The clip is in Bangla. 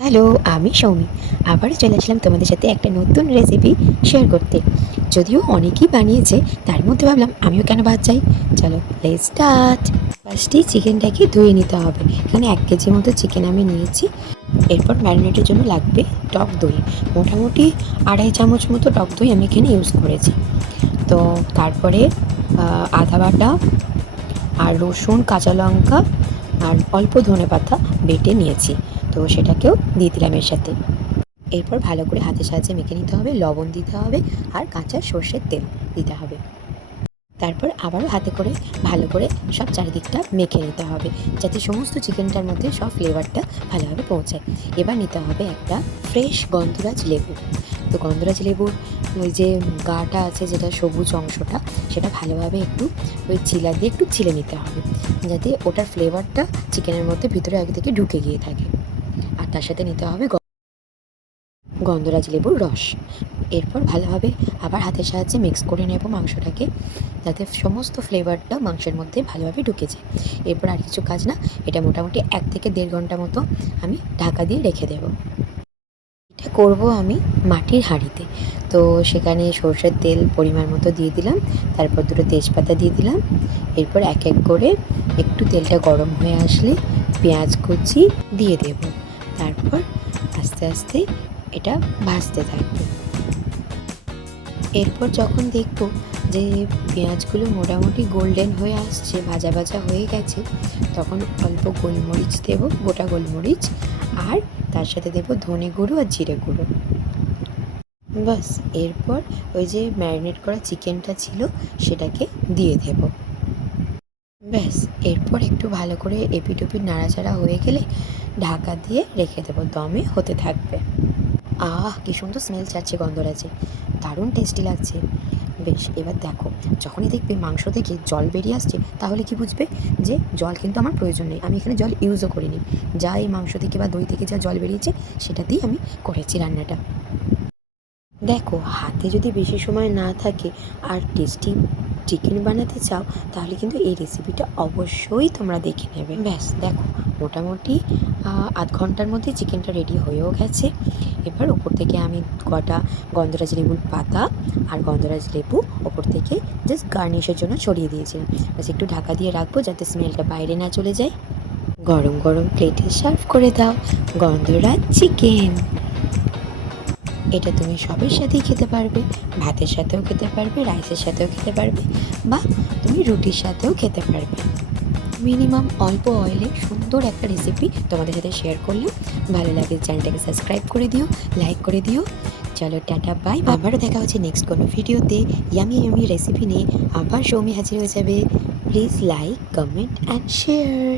হ্যালো, আমি সৌমি। আবারও চলে আসলাম তোমাদের সাথে একটা নতুন রেসিপি শেয়ার করতে। যদিও অনেকেই বানিয়েছে, তার মধ্যে ভাবলাম আমিও কেন বাদ যাই। চলো লেটস স্টার্ট। ফার্স্টেই চিকেনটাকে ধুয়ে নিতে হবে। এখানে 1 কেজি মতো চিকেন আমি নিয়েছি। এরপর ম্যারিনেটের জন্য লাগবে টক দই। মোটামুটি 2.5 চামচ মতো টক দই আমি এখানে ইউজ করেছি। তো তারপরে আদা বাটা আর রসুন, কাঁচা লঙ্কা আর অল্প ধনেপাতা বেটে নিয়েছি। তো সেটাকেও দিয়ে দিলাম এর সাথে। এরপর ভালো করে হাতের সাহায্যে মেখে নিতে হবে, লবণ দিতে হবে আর কাঁচা সর্ষের তেল দিতে হবে। তারপর আবারও হাতে করে ভালো করে সব চারিদিকটা মেখে নিতে হবে, যাতে সমস্ত চিকেনটার মধ্যে সব ফ্লেভারটা ভালোভাবে পৌঁছায়। এবার নিতে হবে একটা ফ্রেশ গন্ধরাজ লেবু। তো গন্ধরাজ লেবুর ওই যে গাটা আছে, যেটা সবুজ অংশটা, সেটা ভালোভাবে একটু ওই ছিলা দিয়ে একটু ছিলে নিতে হবে, যাতে ওটার ফ্লেভারটা চিকেনের মধ্যে ভিতরে আগে থেকে ঢুকে গিয়ে থাকে। আর তার সাথে নিতে হবে গন্ধরাজ লেবুর রস। এরপর ভালোভাবে আবার হাতের সাহায্যে মিক্স করে নেব মাংসটাকে, যাতে সমস্ত ফ্লেভারটা মাংসের মধ্যে ভালোভাবে ঢুকে যায়। এরপর আর কিছু কাজ না, এটা মোটামুটি 1 থেকে 1.5 ঘন্টা মতো আমি ঢাকা দিয়ে রেখে দেব। এটা করব আমি মাটির হাঁড়িতে। তো সেখানে সরষের তেল পরিমাণ মতো দিয়ে দিলাম, তারপর 2টো তেজপাতা দিয়ে দিলাম। এরপর এক এক করে একটু তেলটা গরম হয়ে আসলে পেঁয়াজ কুচি দিয়ে দেব। তারপর আস্তে আস্তে এটা ভাজতে থাকবে। এরপর যখন দেখব যে পেঁয়াজগুলো মোটামুটি গোল্ডেন হয়ে আসছে, ভাজা ভাজা হয়ে গেছে, তখন অল্প গোলমরিচ দেব, গোটা গোলমরিচ, আর তার সাথে দেব ধনে গুঁড়ো আর জিরে গুঁড়ো। ব্যাস, এরপর ওই যে ম্যারিনেট করা চিকেনটা ছিল সেটাকে দিয়ে দেব। ব্যাস, এরপর একটু ভালো করে এপিট ওপিট নাড়াচাড়া হয়ে গেলে ঢাকা দিয়ে রেখে দেবো, দমে হতে থাকবে। কি সুন্দর স্মেল ছাড়ছে গন্ধরাজে, দারুণ টেস্টি লাগছে। বেশ, এবার দেখো, যখনই দেখবে মাংস থেকে জল বেরিয়ে আসছে, তাহলে কি বুঝবে যে জল কিন্তু আমার প্রয়োজন নেই। আমি এখানে জল ইউজও করিনি, যা এই মাংস থেকে বা দই থেকে যা জল বেরিয়েছে সেটাতেই আমি করেছি রান্নাটা। দেখো, হাতে যদি বেশি সময় না থাকে আর টেস্টি চিকেন বানাতে চাও, তাহলে কিন্তু এই রেসিপিটা অবশ্যই তোমরা দেখে নেবে। ব্যাস দেখো, মোটামুটি 1/2 ঘন্টার মধ্যে চিকেনটা রেডি হয়েও গেছে। এবার ওপর থেকে আমি কটা গন্ধরাজ লেবুর পাতা আর গন্ধরাজ লেবু ওপর থেকে জাস্ট গার্নিশের জন্য ছড়িয়ে দিয়েছিলাম। ব্যাস, একটু ঢাকা দিয়ে রাখবো যাতে স্মেলটা বাইরে না চলে যায়। গরম গরম প্লেটে সার্ভ করে দাও গন্ধরাজ চিকেন। এটা তুমি সবের সাথেই খেতে পারবে, ভাতের সাথেও খেতে পারবে, রাইসের সাথেও খেতে পারবে, বা তুমি রুটির সাথেও খেতে পারবে। মিনিমাম অল্প অয়েলে সুন্দর একটা রেসিপি তোমাদের সাথে শেয়ার করলাম। ভালো লাগলে চ্যানেলটাকে সাবস্ক্রাইব করে দিও, লাইক করে দিও। চলো টাটা বাই, আবারও দেখা হচ্ছে নেক্সট কোনো ভিডিওতে ইয়ামি ইয়ামি রেসিপি নিয়ে। আবার সৌমি হাজির হয়ে যাবে। Please like, comment and share.